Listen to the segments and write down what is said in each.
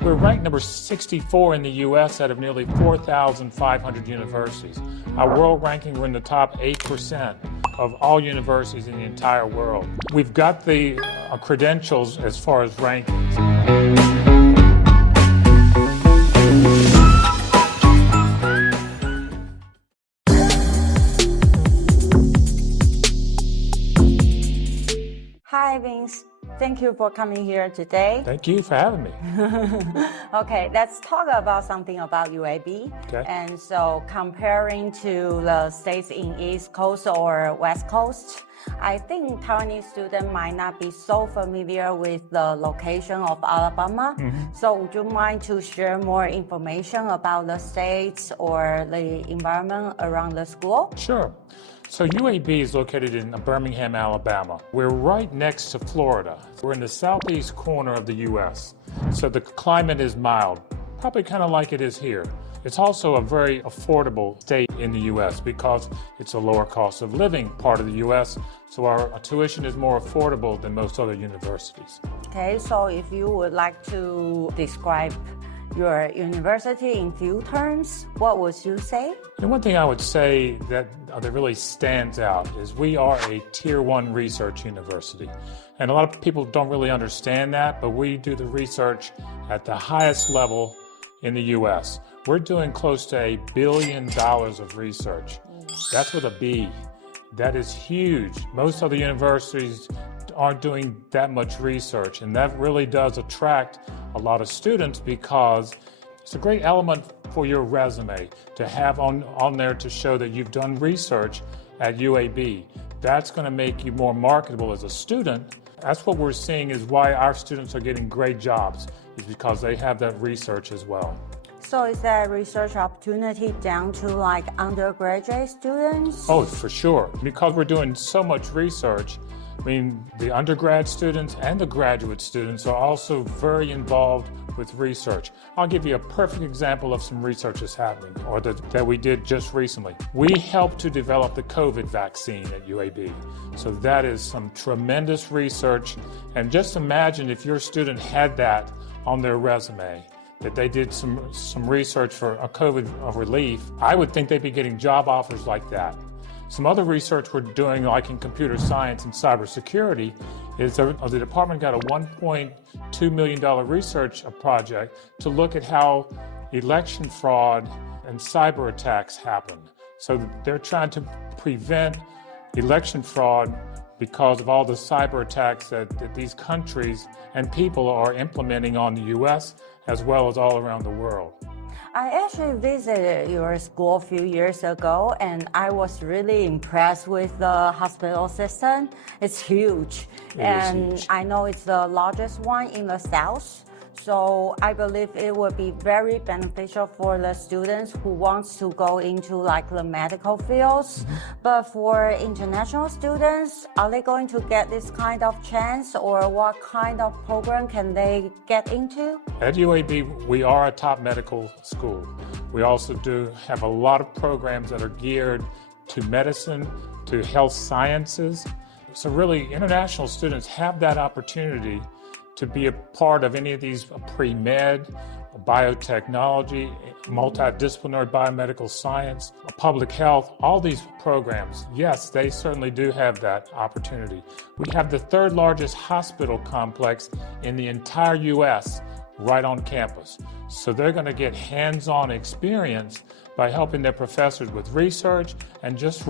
We're ranked number 64 in the U.S. out of nearly 4,500 universities. Our world ranking, we're in the top 8% of all universities in the entire world. We've got the credentials as far as rankings. Hi, Vince. Thank you for coming here today. Thank you for having me. Okay, let's talk about something about UAB. Okay. And so comparing to the states in East Coast or West Coast, I think Taiwanese students might not be so familiar with the location of Alabama. So would you mind to share more information about the states or the environment around the school? Sure. So UAB is located in Birmingham, Alabama. We're right next to Florida. We're in the southeast corner of the U.S. So the climate is mild, probably kind of like it is here. It's also a very affordable state in the U.S. because it's a lower cost of living part of the U.S. So our tuition is more affordable than most other universities. Okay, so if you would like to describe your university in few terms, what would you say? And one thing I would say that really stands out is we are a Tier 1 research university. And a lot of people don't really understand that, but we do the research at the highest level in the U.S. We're doing close to $1 billion of research. That's with a B. That is huge. Most other universities aren't doing that much research, and that really does attract a lot of students because it's a great element for your resume to have on there to show that you've done research at UAB. That's going to make you more marketable as a student. That's what we're seeing is why our students are getting great jobs, is because they have that research as well. So is that research opportunity down to like undergraduate students? Oh, for sure. Because we're doing so much research, I mean, the undergrad students and the graduate students are also very involved with research. I'll give you a perfect example of some research that's happening, or that we did just recently. We helped to develop the COVID vaccine at UAB. So that is some tremendous research. And just imagine if your student had that on their resume, that they did some research for a COVID relief. I would think they'd be getting job offers like that. Some other research we're doing, like in computer science and cybersecurity, is the department got a $1.2 million research project to look at how election fraud and cyber attacks happen. So they're trying to prevent election fraud because of all the cyber attacks that these countries and people are implementing on the U.S. as well as all around the world. I actually visited your school a few years ago, and I was really impressed with the hospital system. It's huge. It is huge. I know it's the largest one in the South. So I believe it would be very beneficial for the students who wants to go into like the medical fields. But for international students, are they going to get this kind of chance, or what kind of program can they get into? At UAB, we are a top medical school. We also do have a lot of programs that are geared to medicine, to health sciences. So really, international students have that opportunity to be a part of any of these pre-med, biotechnology, multidisciplinary biomedical science, public health, all these programs. Yes, they certainly do have that opportunity. We have the third largest hospital complex in the entire U.S. right on campus. So they're going to get hands-on experience by helping their professors with research and just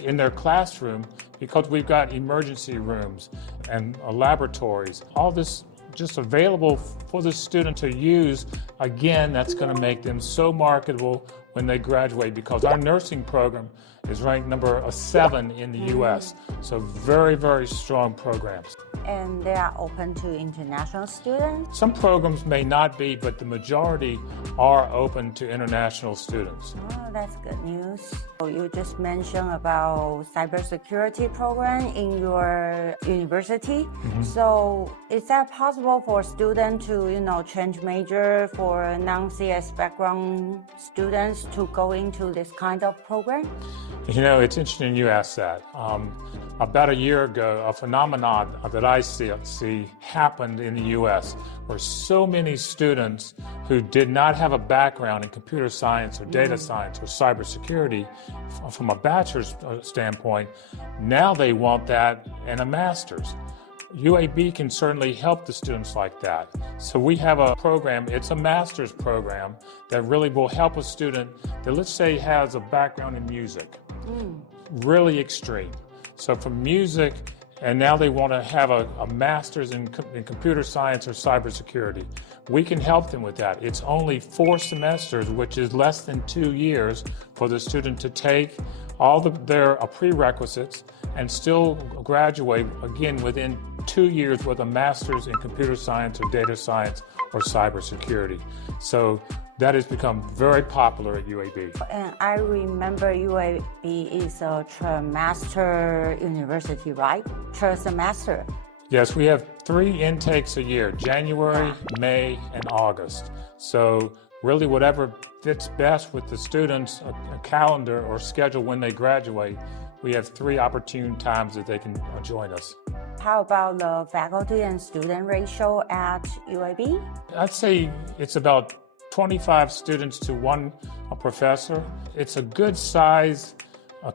in their classroom, because we've got emergency rooms and laboratories, all this just available for the student to use. Again, that's going to make them so marketable when they graduate, because our nursing program is ranked number 7 in the U.S. So very, very strong programs. And they are open to international students? Some programs may not be, but the majority are open to international students. Oh, that's good news. So you just mentioned about cybersecurity program in your university. So is that possible for students to, change major for non-CS background students to go into this kind of program? You know, it's interesting you asked that. About a year ago, a phenomenon that I see happened in the U.S. where so many students who did not have a background in computer science or data science or cybersecurity from a bachelor's standpoint, now they want that in a master's. UAB can certainly help the students like that. So we have a program, it's a master's program that really will help a student that, let's say, has a background in music, really extreme. So from music, and now they want to have a master's in computer science or cybersecurity. We can help them with that. It's only 4 semesters, which is less than 2 years for the student to take all their prerequisites and still graduate, again, within 2 years with a master's in computer science or data science or cybersecurity. So that has become very popular at UAB. And I remember UAB is a trimester university, right? Semester. Yes, we have 3 intakes a year, January, May, and August. So really whatever fits best with the students, a calendar or schedule when they graduate, we have 3 opportune times that they can join us. How about the faculty and student ratio at UAB? I'd say it's about 25 students to 1 professor. It's a good size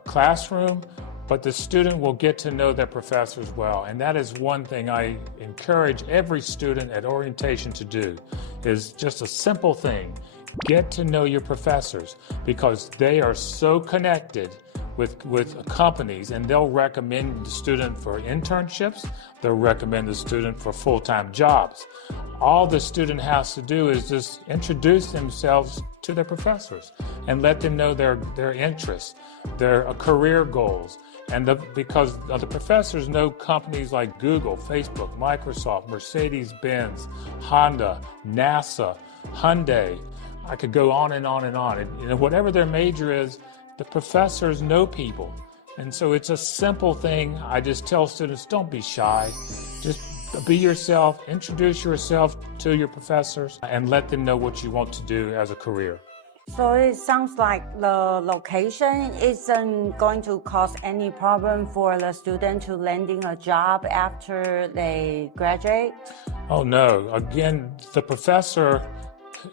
classroom, but the student will get to know their professors well. And that is one thing I encourage every student at orientation to do, is just a simple thing. Get to know your professors because they are so connected with companies, and they'll recommend the student for internships, they'll recommend the student for full-time jobs. All the student has to do is just introduce themselves to their professors and let them know their interests, their career goals. And because the professors know companies like Google, Facebook, Microsoft, Mercedes-Benz, Honda, NASA, Hyundai. I could go on and on and on. And whatever their major is, the professors know people. And so it's a simple thing. I just tell students, don't be shy. Just be yourself, introduce yourself to your professors, and let them know what you want to do as a career. So it sounds like the location isn't going to cause any problem for the student to landing a job after they graduate? Oh no, again, the professor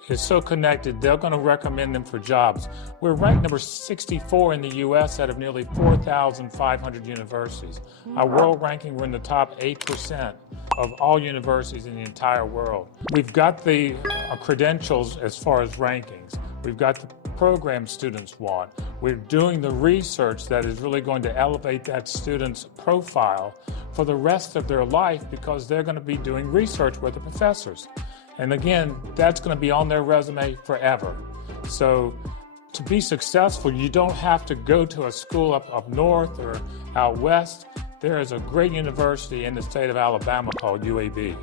is so connected, they're going to recommend them for jobs. We're ranked number 64 in the U.S. out of nearly 4,500 universities. Our world ranking, we're in the top 8% of all universities in the entire world. We've got the credentials as far as rankings. We've got the program students want. We're doing the research that is really going to elevate that student's profile for the rest of their life because they're going to be doing research with the professors. And again, that's going to be on their resume forever. So to be successful, you don't have to go to a school up north or out west. There is a great university in the state of Alabama called UAB.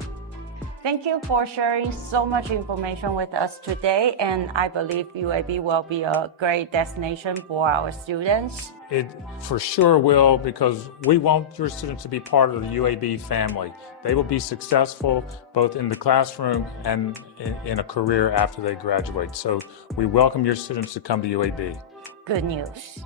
Thank you for sharing so much information with us today, and I believe UAB will be a great destination for our students. It for sure will, because we want your students to be part of the UAB family. They will be successful both in the classroom and in a career after they graduate. So we welcome your students to come to UAB. Good news.